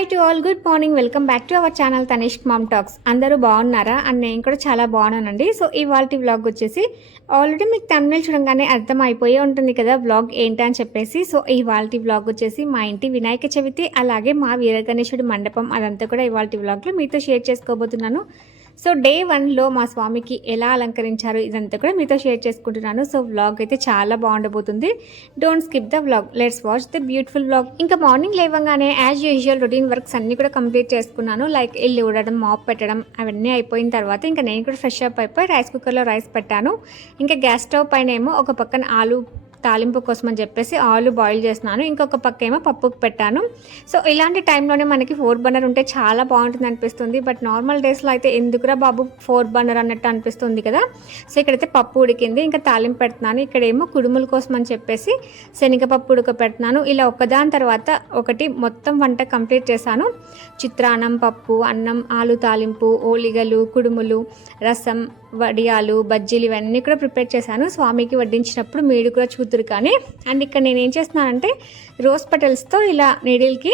Hi to all, good morning. Welcome back to our channel Tanishq ma'am talks. అందరూ బాగున్నారా? And నేను కూడా చాలా బాగున్నానండి. సో ఇవాల్టి వ్లాగ్ వచ్చేసి ఆల్రెడీ మీకు థంబ్నెయిల్ చూడగానే అర్థం అయిపోయే ఉంటుంది కదా వ్లాగ్ ఏంటి అని చెప్పేసి. సో ఇవాల్టి వ్లాగ్ వచ్చేసి మా ఇంటి వినాయక చవితి అలాగే మా వీరగణేశుడి మండపం అదంతా కూడా ఇవాల్టి వ్లాగ్లో మీతో షేర్ చేసుకోబోతున్నాను. సో డే 1లో మా స్వామికి ఎలా అలంకరించారు ఇదంతా కూడా మీతో షేర్ చేసుకుంటున్నాను. సో వ్లాగ్ అయితే చాలా బాగుండబోతుంది. Don't skip the vlog, let's watch the beautiful vlog. ఇంకా మార్నింగ్ లేవగానే యాజ్ యూజువల్ రొటీన్ వర్క్స్ అన్నీ కూడా కంప్లీట్ చేసుకున్నాను. లైక్ ఇల్లు ఊడడం, మాప్ పెట్టడం అవన్నీ అయిపోయిన తర్వాత ఇంకా నేను కూడా ఫ్రెష్ అప్ అయిపోయి రైస్ కుక్కర్లో రైస్ పెట్టాను. ఇంకా గ్యాస్ స్టవ్ పైన ఏమో ఒక పక్కన ఆలు తాలింపు కోసం అని చెప్పేసి ఆలు బాయిల్ చేస్తున్నాను, ఇంకొక పక్క ఏమో పప్పుకు పెట్టాను. సో ఇలాంటి టైంలోనే మనకి 4 బర్నర్ ఉంటే చాలా బాగుంటుంది అనిపిస్తుంది. బట్ నార్మల్ డేస్లో అయితే ఎందుకురా బాబు 4 బర్నర్ అన్నట్టు అనిపిస్తుంది కదా. సో ఇక్కడైతే పప్పు ఉడికింది, ఇంకా తాలింపు పెడుతున్నాను. ఇక్కడేమో కుడుముల కోసం అని చెప్పేసి శనగపప్పు ఉడకపెడుతున్నాను. ఇలా ఒకదాని తర్వాత ఒకటి మొత్తం వంట కంప్లీట్ చేశాను. చిత్రాన్నం, పప్పు, అన్నం, ఆలు తాలింపు, ఓలిగలు, కుడుములు, రసం, వడియాలు, బజ్జీలు ఇవన్నీ కూడా ప్రిపేర్ చేశాను. స్వామికి వడ్డించినప్పుడు మీరు కూడా చూతురు కానీ. అండ్ ఇక్కడ నేను ఏం చేస్తున్నానంటే రోజ్ పెటల్స్తో ఇలా నీడిల్కి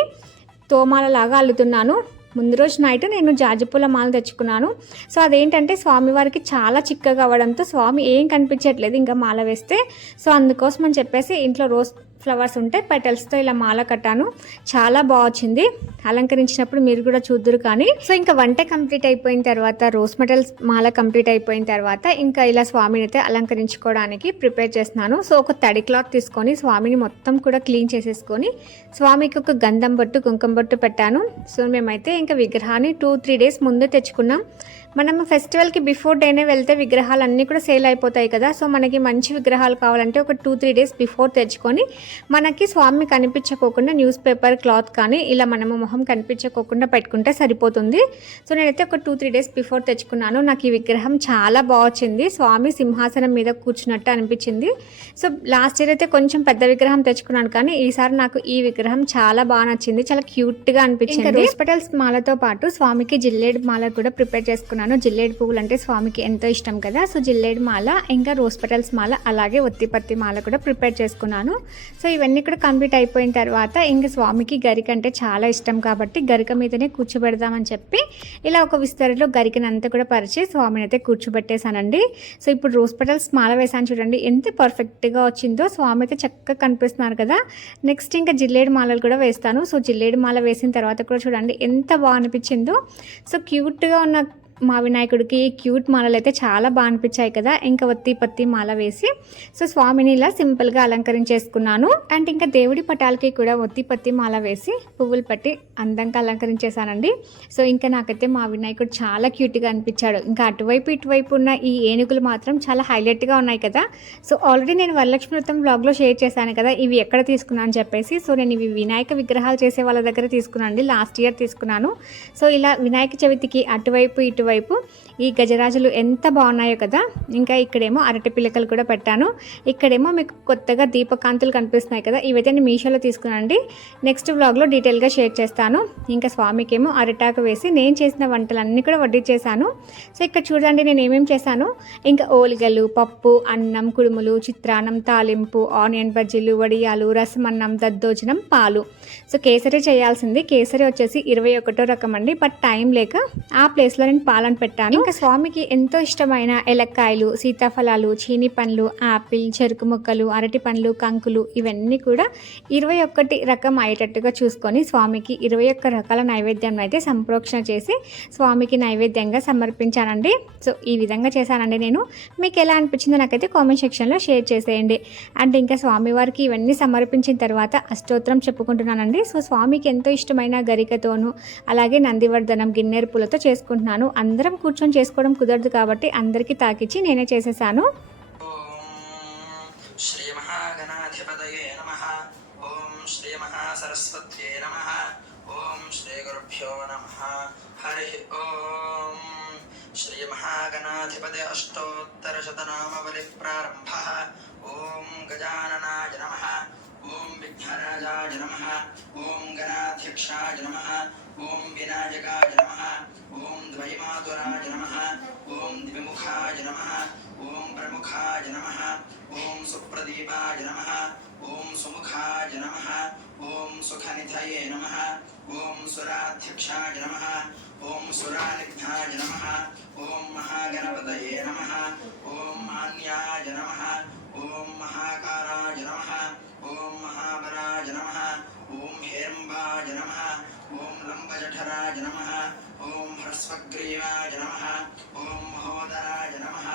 తోమాలలాగా అల్లుతున్నాను. ముందు రోజు నైట్ నేను జాజిపూల మాల తెచ్చుకున్నాను. సో అదేంటంటే స్వామివారికి చాలా చిక్కగా అవ్వడంతో స్వామి ఏం కనిపించట్లేదు ఇంకా మాల వేస్తే. సో అందుకోసం అని చెప్పేసి ఇంట్లో రోజ్ ఫ్లవర్స్ ఉంటే పెటల్స్తో ఇలా మాల కట్టాను. చాలా బాగుంది. అలంకరించినప్పుడు మీరు కూడా చూద్దురు కానీ. సో ఇంకా వంట కంప్లీట్ అయిపోయిన తర్వాత, రోజ్ మెటల్స్ మాల కంప్లీట్ అయిపోయిన తర్వాత ఇంకా ఇలా స్వామిని అయితే అలంకరించుకోవడానికి ప్రిపేర్ చేస్తున్నాను. సో ఒక తడి క్లాత్ తీసుకొని స్వామిని మొత్తం కూడా క్లీన్ చేసేసుకొని స్వామికి ఒక గంధం బొట్టు, కుంకుమ బొట్టు పెట్టాను. సో మేమైతే ఇంకా విగ్రహాన్ని 2-3 డేస్ ముందే తెచ్చుకున్నాం. మనం ఫెస్టివల్కి బిఫోర్ డేనే వెళ్తే విగ్రహాలు అన్నీ కూడా సేల్ అయిపోతాయి కదా. సో మనకి మంచి విగ్రహాలు కావాలంటే ఒక 2-3 డేస్ బిఫోర్ తెచ్చుకొని మనకి స్వామి కనిపించకోకుండా న్యూస్ పేపర్ క్లాత్ కానీ ఇలా మనము మొహం కనిపించకోకుండా పెట్టుకుంటే సరిపోతుంది. సో నేనైతే ఒక 2-3 డేస్ బిఫోర్ తెచ్చుకున్నాను. నాకు ఈ విగ్రహం చాలా బాగుంది. స్వామి సింహాసనం మీద కూర్చున్నట్టు అనిపించింది. సో లాస్ట్ ఇయర్ అయితే కొంచెం పెద్ద విగ్రహం తెచ్చుకున్నాను కానీ ఈసారి నాకు ఈ విగ్రహం చాలా బాగా నచ్చింది. చాలా క్యూట్గా అనిపించింది. రోజ్ పెటల్స్ మాలతో పాటు స్వామికి జిల్లేడు మాల కూడా ప్రిపేర్ చేసుకున్నాను. జిల్లేడు పువ్వులు అంటే స్వామికి ఎంతో ఇష్టం కదా. సో జిల్లేడు మాల, ఇంకా రోజ్ పెటల్స్ మాల, అలాగే ఒత్తిపత్తి మాల కూడా ప్రిపేర్ చేసుకున్నాను. సో ఇవన్నీ కూడా కంప్లీట్ అయిపోయిన తర్వాత ఇంకా స్వామికి గరిక అంటే చాలా ఇష్టం కాబట్టి గరిక మీదనే కూర్చోబెడదామని చెప్పి ఇలా ఒక విస్తరిలో గరికనంతా కూడా పరిచి స్వామిని అయితే కూర్చోబెట్టేశానండి. సో ఇప్పుడు రోజ్ పెటల్స్ మాల వేసాను చూడండి ఎంత పర్ఫెక్ట్గా వచ్చిందో. స్వామి అయితే చక్కగా కనిపిస్తున్నారు కదా. నెక్స్ట్ ఇంకా జిల్లేడు మాలలు కూడా వేస్తాను. సో జిల్లేడు మాల వేసిన తర్వాత కూడా చూడండి ఎంత బాగా అనిపించిందో. సో క్యూట్గా ఉన్న మా వినాయకుడికి క్యూట్ మాలలు అయితే చాలా బాగా అనిపించాయి కదా. ఇంకా ఒత్తి పత్తి మాల వేసి సో స్వామిని ఇలా సింపుల్గా అలంకరించేసుకున్నాను. అండ్ ఇంకా దేవుడి పటాలకి కూడా ఒత్తి పత్తి మాల వేసి పువ్వులు పట్టి అందంగా అలంకరించేసానండి. సో ఇంకా నాకైతే మా వినాయకుడు చాలా క్యూట్గా అనిపించాడు. ఇంకా అటువైపు ఇటువైపు ఉన్న ఈ ఏనుగులు మాత్రం చాలా హైలైట్గా ఉన్నాయి కదా. సో ఆల్రెడీ నేను వరలక్ష్మి వ్రతం వ్లాగ్లో షేర్ చేశాను కదా ఇవి ఎక్కడ తీసుకున్నాను అని చెప్పేసి. సో నేను ఇవి వినాయక విగ్రహాలు చేసే వాళ్ళ దగ్గర తీసుకున్నాను, లాస్ట్ ఇయర్ తీసుకున్నాను. సో ఇలా వినాయక చవితికి అటువైపు ఇటువైపు ఈ గజరాజులు ఎంత బాగున్నాయో కదా. ఇంకా ఇక్కడేమో అరటి పిల్లకలు కూడా పెట్టాను. ఇక్కడేమో మీకు కొత్తగా దీపకాంతులు కనిపిస్తున్నాయి కదా, ఇవైతే నేను మీషోలో తీసుకున్నానండి. నెక్స్ట్ వ్లాగ్లో డీటెయిల్గా షేర్ చేస్తాను. ఇంకా స్వామికేమో అరిటాకు వేసి నేను చేసిన వంటలన్నీ కూడా వడ్డించేసాను. సో ఇక్కడ చూడండి నేను ఏమేమి చేశాను. ఇంకా ఓలిగలు, పప్పు, అన్నం, కుడుములు, చిత్రాన్నం, తాలింపు, ఆనియన్ బజ్జీలు, వడియాలు, రసమన్నం, దద్దోజనం, పాలు. సో కేసరి చేయాల్సింది. కేసరి వచ్చేసి 21వ రకం అండి. బట్ టైం లేక ఆ ప్లేస్లో నేను పాలను పెట్టాను. ఇంకా స్వామికి ఎంతో ఇష్టమైన ఎలక్కాయలు, సీతాఫలాలు, చీని పండ్లు, ఆపిల్, చెరుకు ముక్కలు, అరటి పండ్లు, కంకులు ఇవన్నీ కూడా 21 రకం అయ్యేటట్టుగా చూసుకొని స్వామికి 21 రకాల నైవేద్యం అయితే సంప్రోక్షణ చేసి స్వామికి నైవేద్యంగా సమర్పించానండి. సో ఈ విధంగా చేశానండి నేను. మీకు ఎలా అనిపించిందో నాకైతే కామెంట్ సెక్షన్లో షేర్ చేసేయండి. అండ్ ఇంకా స్వామివారికి ఇవన్నీ సమర్పించిన తర్వాత అష్టోత్తరం చెప్పుకుంటున్నానండి. సో స్వామికి ఎంతో ఇష్టమైన గరికతోనూ అలాగే నందివర్ధనం, గిన్నెర పూలతో చేసుకుంటున్నాను. అందరం కూర్చొని చేసుకోవడం కుదరదు కాబట్టి అందరికీ తాకిచ్చి నేనే చేసేసాను. శ్రీ మహాగణాధిపతయే నమః. ఓం శ్రీ మహాసరస్వత్యే నమః. ఓం శ్రీ గురుభ్యో నమః. హరి ఓం. శ్రీ మహాగణాధిపతి అష్టోత్తర శతనామవళి ప్రారంభః. ఓం గజాననాయ నమః. ఓం విఘ్నరాజాయ నమః. ఓం గణాధ్యక్షాయ నమః. ఓం వినాయకాయ నమః. ఓం ద్వైమాతురాయ నమః. ఓం ద్విముఖాయ నమః. ఓం ప్రముఖాయ నమః. ఓం సుప్రదీపాయ నమః. ఓం సుముఖాయ నమః. ఓం సుఖనిధయే నమః. ఓం సురాధ్యక్షాయ నమః ఓం సురానిఘ్నాయ నమః ఓం మహాగణపతయే నమః ఓం మాన్యాయ నమః ఓం మహాకారాయ నమః ఓం మహాబలాయ నమః ఓం హేరంబాయ నమః ఓం లంబజఠరాయ నమః ఓం హ్రస్వగ్రీవాయ నమః ఓం మహోదరాయ నమః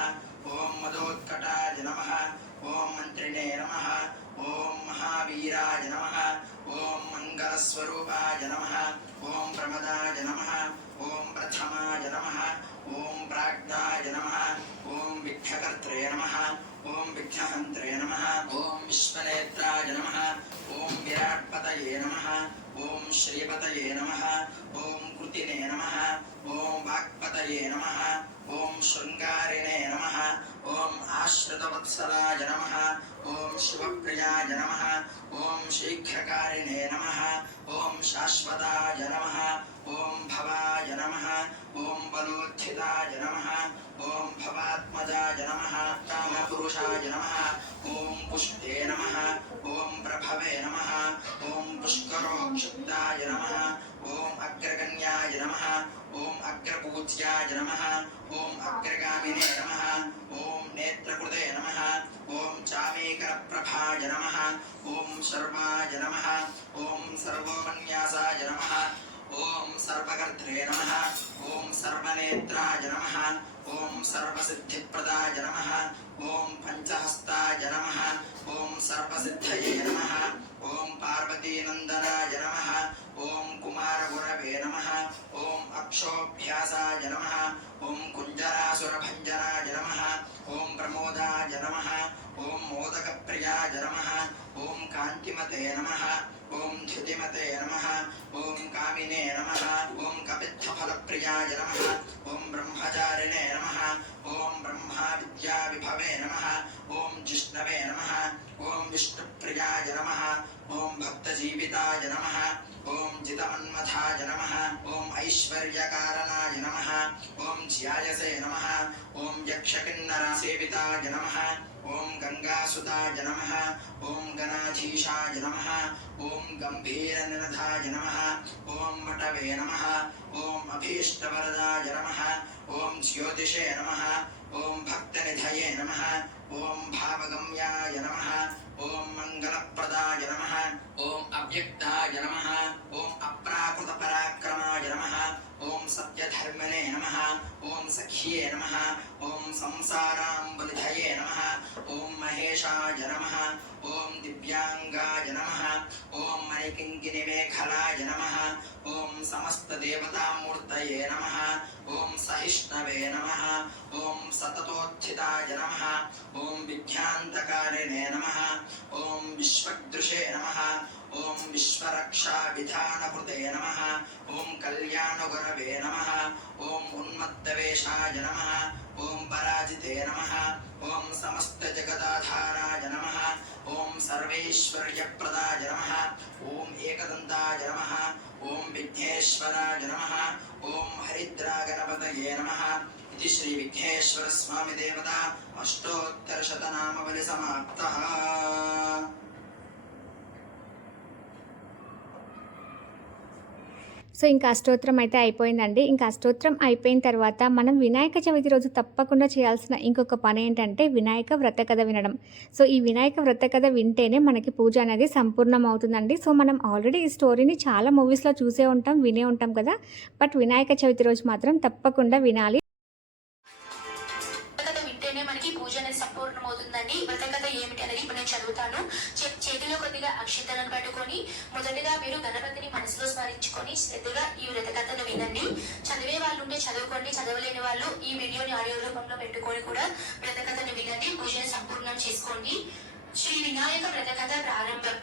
ఓం మదోత్కటాయ నమః ఓం మంత్రిణే నమః ఓం మహావీరాయ నమః ఓం మంగళస్వరూపాయ నమః ఓం ప్రమదాయ నమః ఓం ప్రథమాయ నమః ఓం ప్రాజ్ఞాయ నమః ఓం విఘ్నకర్త్రే నమః ఓం విఘ్నహంత్రే నమః ఓం విశ్వనేత్రాయ నమః ఓం విరాట్పతయే నమః ఓం శ్రీపతయే నమః ఓం కృతినే నమః ఓం వాక్పతయే నమః ఓం శృంగారిణే నమః ఓం ఆశ్రితవత్సలాయ నమః ఓం శివప్రియాయ నమః ఓం శీఘ్రకారిణే నమః ఓం శాశ్వతాయ నమః ఓం భవాయ నమః ఓం బలోత్థితాయ నమః ఓం భవాత్మజాయ నమః కామపురుషాయ నమః ఓం పుష్టే నమః ఓం ప్రభవే నమః ఓం పుష్కరోక్షుప్తాయ నమః ఓం అగ్రగణ్యాయ నమః ఓం అగ్రపూజ్యాయ నమః ఓం అగ్రగామినే నమః ఓం నేత్రకృతే నమః ఓం చామేకరప్రభాయ నమః ఓం సర్వాయ నమః ఓం సర్వోపన్యాసాయ నమః ఓం సర్వకర్త్రే నమః ఓం సర్వనేత్రాయ నమః ఓం సర్వసిద్ధిప్రదాయ నమః ఓం పంచహస్తాయ నమః ఓం సర్వసిద్ధయే నమః ఓం పార్వతీనందనాయ నమః ఓం కుమారగురవే నమః ఓం అక్షోభ్యాసాయ నమః ఓం కుంజరాసురభంజనాయ నమః ఓం ప్రమోదాయ నమః ఓం మోదకప్రియాయ నమః ఓం కాంతిమతే నమః ఓం ధృతిమతే నమః ఓం కామినే నమః ఓం కపిత్థఫలప్రియాయ నమః ఓం బ్రహ్మచారిణే నమః ఓం బ్రహ్మా విద్యా విభవే నమః ఓం జిష్ణవే నమః ఓం విష్ణుప్రియాయ నమః ఓం భక్తజీవితాయ నమః ఓం జితమన్మథాయ నమః ఓం ఐశ్వర్యకారణాయ నమః ఓం ధ్యాయసే నమః ఓం యక్షకిన్నరసేవితాయ నమః ఓం గంగాసుతాయ నమః ఓం గణాధీశాయ నమః ఓం గంభీరనినధాయ నమః ఓం మటవే నమః ఓం అభీష్టవరదాయ నమః ఓం జ్యోతిషే నమః ఓం భక్తనిధయే నమః ఓం భావగమ్యాయ నమః ఓం మంగళప్రదాయ నమః ఓం అవ్యక్తాయ నమః ఓం అప్రాకృతపరాక్రమాయ నమః ఓం సత్యధర్మిణే నమః ఓం సఖ్యే నమః ఓం సంసారాంబునిధయే నమః ఓం మహేశాయ నమః ఓం దివ్యాంగాయ నమః ఓం మణికింకిణిమేఖలాయ నమః ఓం సమస్తదేవతామూర్తయే నమః ఓం సహిష్ణవే నమః ఓం సతతోత్థితాయ నమః ఓం విజ్ఞాంతకారిణే నమః ఓం విశ్వదృశే నమః ఓం విశ్వరక్షా విధానకృతే నమః ఓం కళ్యాణగురవే నమః ఓం ఉన్మత్తవేషాయ నమః ఓం పరాజితే నమః ఓం సమస్త జగదాధారాయ నమః ఓం సర్వైశ్వర్యప్రదాయ నమః ఓం ఏకదంతాయ నమః ఓం విఘ్నేశ్వరాయ నమః ఓం హరిద్రాగణపతయే నమః ఇది శ్రీ విఘ్నేశ్వర స్వామి దేవత అష్టోత్తరశతనామవళి సమాప్తః. సో ఇంకా అష్టోత్తరం అయితే అయిపోయిందండి. ఇంకా అష్టోత్తరం అయిపోయిన తర్వాత మనం వినాయక చవితి రోజు తప్పకుండా చేయాల్సిన ఇంకొక పని ఏంటంటే వినాయక వ్రత కథ వినడం. సో ఈ వినాయక వ్రత కథ వింటేనే మనకి పూజ అనేది సంపూర్ణం అవుతుందండి. సో మనం ఆల్రెడీ ఈ స్టోరీని చాలా మూవీస్లో చూసే ఉంటాం, వినే ఉంటాం కదా. బట్ వినాయక చవితి రోజు మాత్రం తప్పకుండా వినాలి. సంపూర్ణమవుతుందండి. వ్రతకథ ఏమిటి అనేది ఇప్పుడు నేను చదువుతాను. చేతిలో కొద్దిగా అక్షింతలను పట్టుకొని మొదటిగా మీరు గణపతిని మనసులో స్మరించుకొని శ్రద్ధగా ఈ వ్రతకథను వినండి. చదివే వాళ్ళు ఉంటే చదువుకోండి, చదవలేని వాళ్ళు ఈ వీడియోని ఆడియో రూపంలో పెట్టుకొని కూడా వ్రతకథను వినండి, పూజను సంపూర్ణం చేసుకోండి. శ్రీ వినాయక వ్రతకథ ప్రారంభం.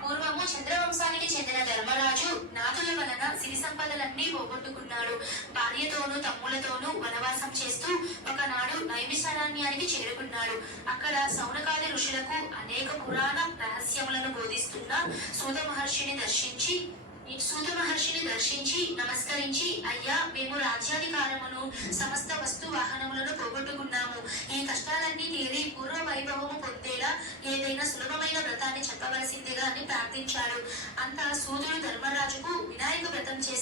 పూర్వము చంద్రవంశానికి చెందిన ధర్మరాజు నాథుల వలన సిరి సంపదలన్నీ పోగొట్టుకున్నాడు. భార్యతోనూ తమ్ములతోనూ వనవాసం చేస్తూ ఒకనాడు నైమిషారణ్యానికి చేరుకున్నాడు. అక్కడ సౌనకాది ఋషులకు అనేక పురాణ రహస్యములను బోధిస్తున్న సూత మహర్షిని దర్శించి నమస్కరించి, అయ్యా, మేము రాజ్యాధికారమును సమస్త వస్తు వాహనములను పోగొట్టుకున్నాము. ఈ కష్టాలన్నీ తీరి పూర్వ వైభవము పొందేలా ఏదైనా సులభమైన వ్రతాన్ని చెప్పవలసిందిగా అని ప్రార్థించాడు. అంతా సూతుడు ధర్మరాజుకు వినాయక వ్రతం చేసి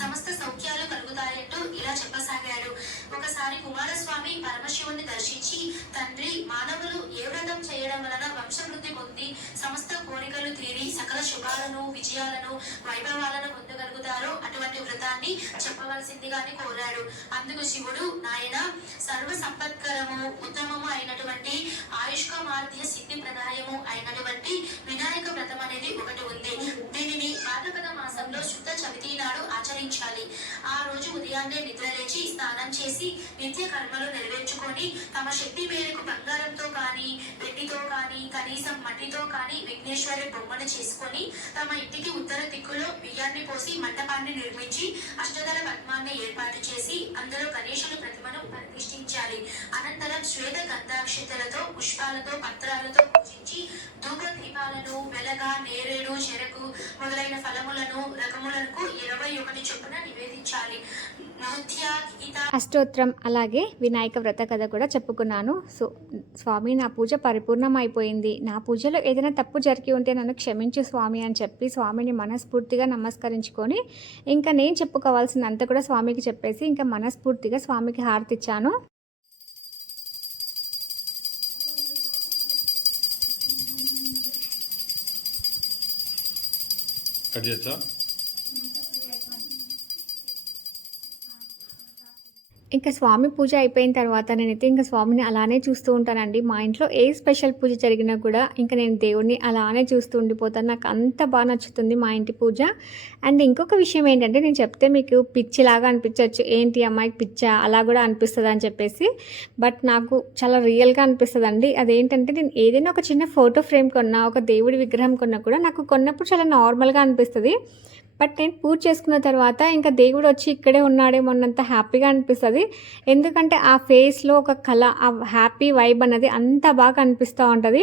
సమస్త సౌఖ్యాలు కలుగుతాయంటూ ఇలా చెప్పసాగాడు. ఒకసారి కుమారస్వామి పరమశివుని దర్శించి, తండ్రి, మానవులు ఏ వ్రతం చేయడం వలన వంశవృద్ధి పొంది సమస్త కోరికలు తీరి సకల శుభాలను, విజయాలను, వైభవాలను పొందగలుగుతారో అటువంటి వ్రతాన్ని చెప్పవలసిందిగాని కోరాడు. అందుకు శివుడు, నాయన, సర్వ సంపత్కరము, ఉత్తమము అయినటువంటి ఆయుష్కమార్ధ్య సిద్ధి ప్రదాయము అయినటువంటి వినాయక వ్రతం అనేది ఒకటి ఉంది. దీనిని భాద్రపద మాసంలో శుద్ధ చవితి నాడు ఆచరించాలి. ఆ రోజు ఉదయాన్నే నిద్రలేచి స్నానం చేసి నిత్య కర్మలు నెరవేర్చుకొని తమ శక్తి మేరకు బంగారంతో కానీ, వెండితో కానీ, కనీసం మట్టితో కానీ విఘ్నేశ్వరి బొమ్మను చేసుకొని తమ ఇంటికి ఉత్తర దిక్కులో బియ్యాన్ని పోసి మండపాన్ని నిర్మించి అష్టదళ పద్మాన్ని ఏర్పాటు చేసి అందులో గణేశుని ప్రతిమను ప్రతిష్ఠించాలి. అనంతరం శ్వేత గంధాక్షతలతో, పుష్పాలతో, పత్రాలతో పూజించి ధూప దీపాలను, వెలగ, నేరేడు, చెరకు మొదలైన ఫలములను రకములకు 21 చొప్పున నివేదించాలి. నృత్య, గీత, అష్టోత్తరం అలాగే వినాయక వ్రత కథ కూడా చెప్పుకున్నాను. సో స్వామి, నా పూజ పరిపూర్ణం అయిపోయింది, నా పూజలో ఏదైనా తప్పు జరిగి ఉంటే నన్ను క్షమించు స్వామి అని చెప్పి స్వామిని మనస్ఫూర్తిగా నమస్కరించుకొని ఇంకా నేను చెప్పుకోవాల్సినంత కూడా స్వామికి చెప్పేసి ఇంకా మనస్ఫూర్తిగా స్వామికి హారతి ఇచ్చాను. ఇంకా స్వామి పూజ అయిపోయిన తర్వాత నేనైతే ఇంకా స్వామిని అలానే చూస్తూ ఉంటానండి. మా ఇంట్లో ఏ స్పెషల్ పూజ జరిగినా కూడా ఇంకా నేను దేవుడిని అలానే చూస్తూ ఉండిపోతాను. నాకు అంత బాగా నచ్చుతుంది మా ఇంటి పూజ. అండ్ ఇంకొక విషయం ఏంటంటే, నేను చెప్తే మీకు పిచ్చిలాగా అనిపించవచ్చు, ఏంటి అమ్మాయికి పిచ్చా అలా కూడా అనిపిస్తుంది అని చెప్పేసి. బట్ నాకు చాలా రియల్గా అనిపిస్తుంది అండి. అదేంటంటే, నేను ఏదైనా ఒక చిన్న ఫోటో ఫ్రేమ్ కొన్నా, ఒక దేవుడి విగ్రహం కొన్నా కూడా నాకు కొన్నప్పుడు చాలా నార్మల్గా అనిపిస్తుంది. బట్ నేను పూజ చేసుకున్న తర్వాత ఇంకా దేవుడు వచ్చి ఇక్కడే ఉన్నాడేమో అన్నంత హ్యాపీగా అనిపిస్తుంది. ఎందుకంటే ఆ ఫేస్లో ఒక కళ, ఆ హ్యాపీ వైబ్ అన్నది అంత బాగా అనిపిస్తూ ఉంటుంది.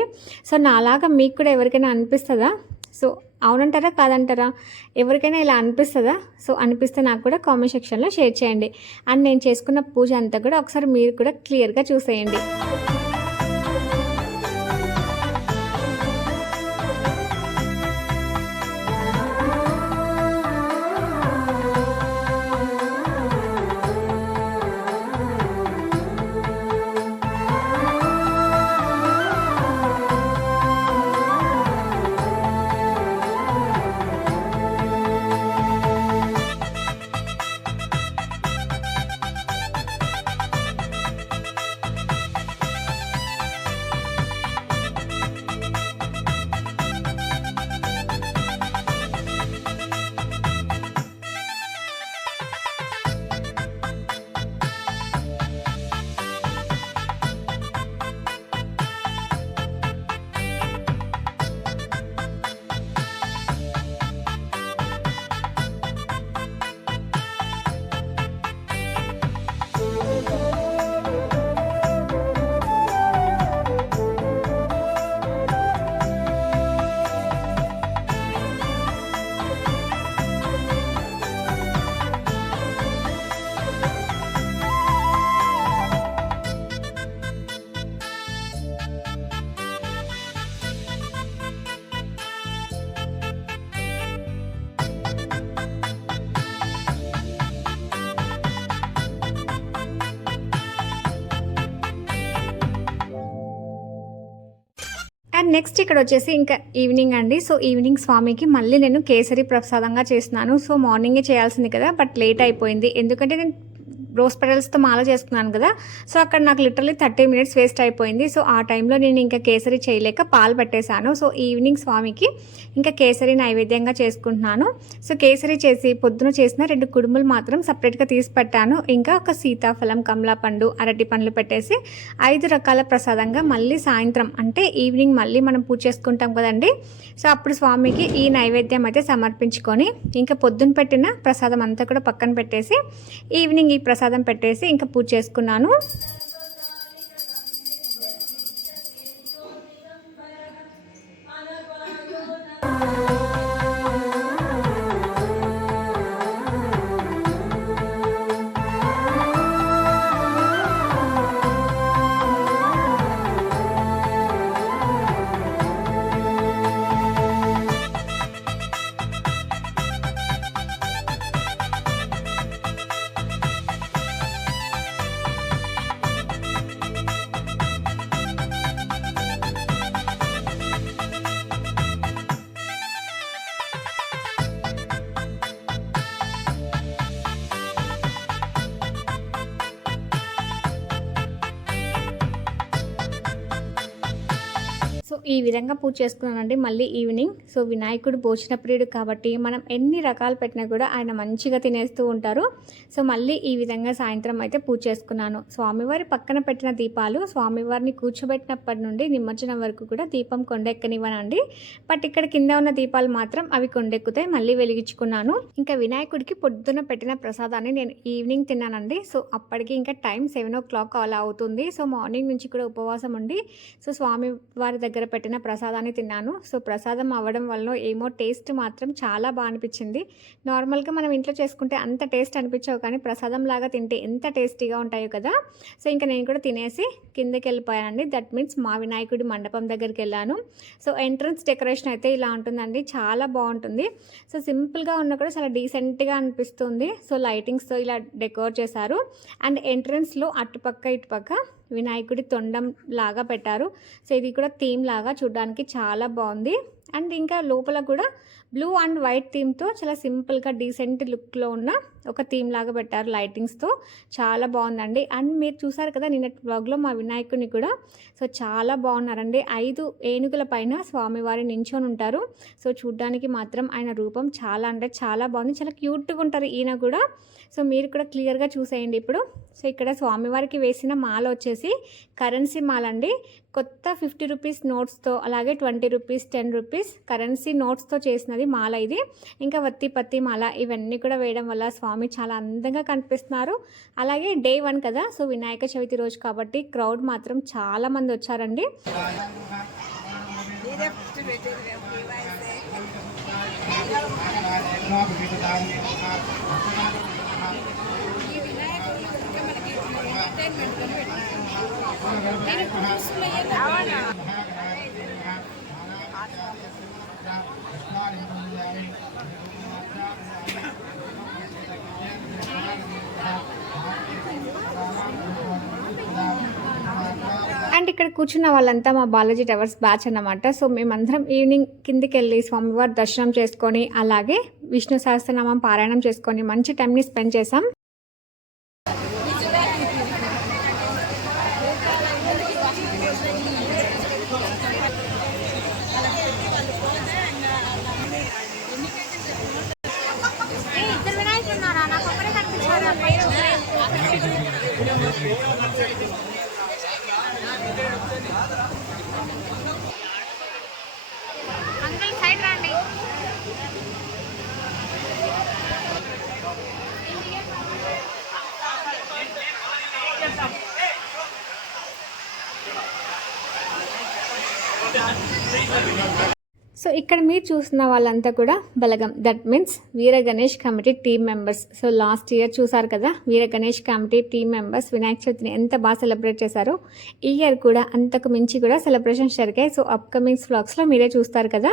సో నాలాగా మీకు కూడా ఎవరికైనా అనిపిస్తుందా? సో అవునంటారా కాదంటారా? ఎవరికైనా ఇలా అనిపిస్తుందా? సో అనిపిస్తే నాకు కూడా కామెంట్ సెక్షన్లో షేర్ చేయండి. అండ్ నేను చేసుకున్న పూజ అంతా కూడా ఒకసారి మీరు కూడా క్లియర్గా చూసేయండి. అండ్ నెక్స్ట్ ఇక్కడ వచ్చేసి ఇంకా ఈవినింగ్ అండి. సో ఈవినింగ్ స్వామికి మళ్ళీ నేను కేసరి ప్రసాదంగా చేస్తున్నాను. సో మార్నింగే చేయాల్సింది కదా, బట్ లేట్ అయిపోయింది. ఎందుకంటే నేను రోజ్ పెటల్స్తో మాల చేసుకున్నాను కదా. సో అక్కడ నాకు లిటరల్లీ 30 minutes వేస్ట్ అయిపోయింది. సో ఆ టైంలో నేను ఇంకా కేసరి చేయలేక పాలు పెట్టేశాను. సో ఈవినింగ్ స్వామికి ఇంకా కేసరి నైవేద్యంగా చేసుకుంటున్నాను. సో కేసరి చేసి పొద్దున చేసిన 2 కుడుములు మాత్రం సపరేట్గా తీసి పెట్టాను. ఇంకా ఒక సీతాఫలం, కమలా పండు, అరటి పండ్లు పెట్టేసి 5 రకాల ప్రసాదంగా మళ్ళీ సాయంత్రం అంటే ఈవినింగ్ మళ్ళీ మనం పూజ చేసుకుంటాం కదండి. సో అప్పుడు స్వామికి ఈ నైవేద్యం అయితే సమర్పించుకొని ఇంకా పొద్దున పెట్టిన ప్రసాదం అంతా కూడా పక్కన పెట్టేసి ఈవినింగ్ ఈ ప్రసాదం పెట్టేసి ఇంకా పూజ చేసుకున్నాను. ఈ విధంగా పూజ చేసుకున్నానండి. మళ్ళీ ఈవినింగ్ సో వినాయకుడు భోజన ప్రియుడు కాబట్టి మనం ఎన్ని రకాలు పెట్టినా కూడా ఆయన మంచిగా తినేస్తూ ఉంటారు. సో మళ్ళీ ఈ విధంగా సాయంత్రం అయితే పూజ చేసుకున్నాను. స్వామివారి పక్కన పెట్టిన దీపాలు స్వామివారిని కూర్చోబెట్టినప్పటి నుండి నిమజ్జనం వరకు కూడా దీపం కొండెక్కనివ్వనండి. బట్ ఇక్కడ కింద ఉన్న దీపాలు మాత్రం అవి కొండెక్కుతాయి. మళ్ళీ వెలిగించుకున్నాను. ఇంకా వినాయకుడికి పొద్దున పెట్టిన ప్రసాదాన్ని నేను ఈవినింగ్ తిన్నానండి. సో అప్పటికి ఇంకా టైం 7 o'clock అలా అవుతుంది. సో మార్నింగ్ నుంచి కూడా ఉపవాసం ఉండి సో స్వామి వారి దగ్గర పెట్టిన ప్రసాదాన్ని తిన్నాను. సో ప్రసాదం అవ్వడం వల్ల ఏమో టేస్ట్ మాత్రం చాలా బాగా అనిపించింది. నార్మల్గా మనం ఇంట్లో చేసుకుంటే అంత టేస్ట్ అనిపించవు, కానీ ప్రసాదం లాగా తింటే ఎంత టేస్టీగా ఉంటాయో కదా. సో ఇంకా నేను కూడా తినేసి కిందకి వెళ్ళిపోయానండి. దట్ మీన్స్ మా వినాయకుడి మండపం దగ్గరికి వెళ్ళాను. సో ఎంట్రన్స్ డెకరేషన్ అయితే ఇలా ఉంటుందండి, చాలా బాగుంటుంది. సో సింపుల్గా ఉన్నా కూడా చాలా డీసెంట్గా అనిపిస్తుంది. సో లైటింగ్స్తో ఇలా డెకోర్ చేశారు. అండ్ ఎంట్రన్స్లో అటుపక్క ఇటుపక్క వినాయకుడి తొండం లాగా పెట్టారు. సో ఇది కూడా థీమ్ లాగా చూడడానికి చాలా బాగుంది. అండ్ ఇంకా లోపల కూడా బ్లూ అండ్ వైట్ థీమ్తో చాలా సింపుల్గా డీసెంట్ లుక్లో ఉన్న ఒక థీమ్ లాగా పెట్టారు లైటింగ్స్తో. చాలా బాగుందండి. అండ్ మీరు చూసారు కదా నిన్నటి వ్లాగ్లో మా వినాయకుడిని కూడా. సో చాలా బాగున్నారండి. 5 ఏనుగుల పైన స్వామివారి నించొని ఉంటారు. సో చూడ్డానికి మాత్రం ఆయన రూపం చాలా అంటే చాలా బాగుంది. చాలా క్యూట్గా ఉంటారు ఈయన కూడా. సో మీరు కూడా క్లియర్గా చూసేయండి ఇప్పుడు. సో ఇక్కడ స్వామివారికి వేసిన మాల వచ్చేసి కరెన్సీ మాల అండి. కొత్త 50 రూపీస్ నోట్స్తో అలాగే 20 రూపీస్ 10 రూపీస్ కరెన్సీ నోట్స్తో చేసినది మాల ఇది. ఇంకా వత్తి పత్తి మాల ఇవన్నీ కూడా వేయడం వల్ల స్వామి చాలా అందంగా కనిపిస్తున్నారు. అలాగే డే 1 కదా, సో వినాయక చవితి రోజు కాబట్టి క్రౌడ్ మాత్రం చాలా మంది వచ్చారండి. అండ్ ఇక్కడ కూర్చున్న వాళ్ళంతా మా బాలాజీ టవర్స్ బ్యాచ్ అన్నమాట. సో మేమందరం ఈవినింగ్ కిందికి వెళ్ళి స్వామివారి దర్శనం చేసుకొని అలాగే విష్ణు సహస్రనామం పారాయణం చేసుకొని మంచి టైంని స్పెండ్ చేసాం. అంకుల్ సైడ్ రండి. సో ఇక్కడ మీరు చూసిన వాళ్ళంతా కూడా బలగం, that means Veera Ganesh committee team members. So last year చూసారు కదా Veera Ganesh committee team members Vinayaka చవితిని ఎంత బాగా సెలబ్రేట్ చేశారో. ఈ ఇయర్ కూడా అంతకు మించి కూడా సెలబ్రేషన్స్ జరిగాయి. సో అప్కమింగ్ వ్లాగ్స్లో మీరే చూస్తారు కదా.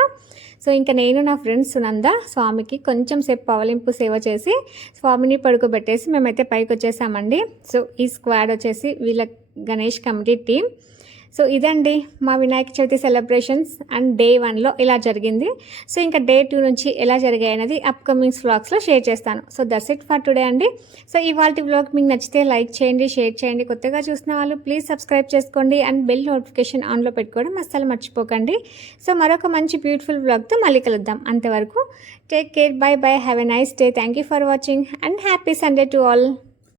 సో ఇంకా నేను నా ఫ్రెండ్స్ సునంద స్వామికి కొంచెం సేపు పవలింపు సేవ చేసి స్వామిని పడుకోబెట్టేసి మేమైతే పైకి వచ్చేసామండి. సో ఈ స్క్వాడ్ వచ్చేసి వీళ్ళ గణేష్ కమిటీ టీమ్. సో ఇదండి మా Vinayaka Chavithi celebrations. And day 1లో ఇలా జరిగింది. సో ఇంకా డే 2 నుంచి ఎలా జరిగాయి అనేది అప్కమింగ్స్ వ్లాగ్స్లో షేర్ చేస్తాను. So that's it for today అండి. సో ఇవాల్టి వ్లాగ్ మీకు నచ్చితే లైక్ చేయండి, షేర్ చేయండి. కొత్తగా చూసిన వాళ్ళు ప్లీజ్ సబ్స్క్రైబ్ చేసుకోండి అండ్ బెల్ నోటిఫికేషన్ ఆన్లో పెట్టుకోవడం అస్సలు మర్చిపోకండి. సో మరొక మంచి బ్యూటిఫుల్ వ్లాగ్తో మళ్ళీ కలుద్దాం. అంతవరకు take care, by by, have a nice day. Thank you for watching and happy Sunday to all.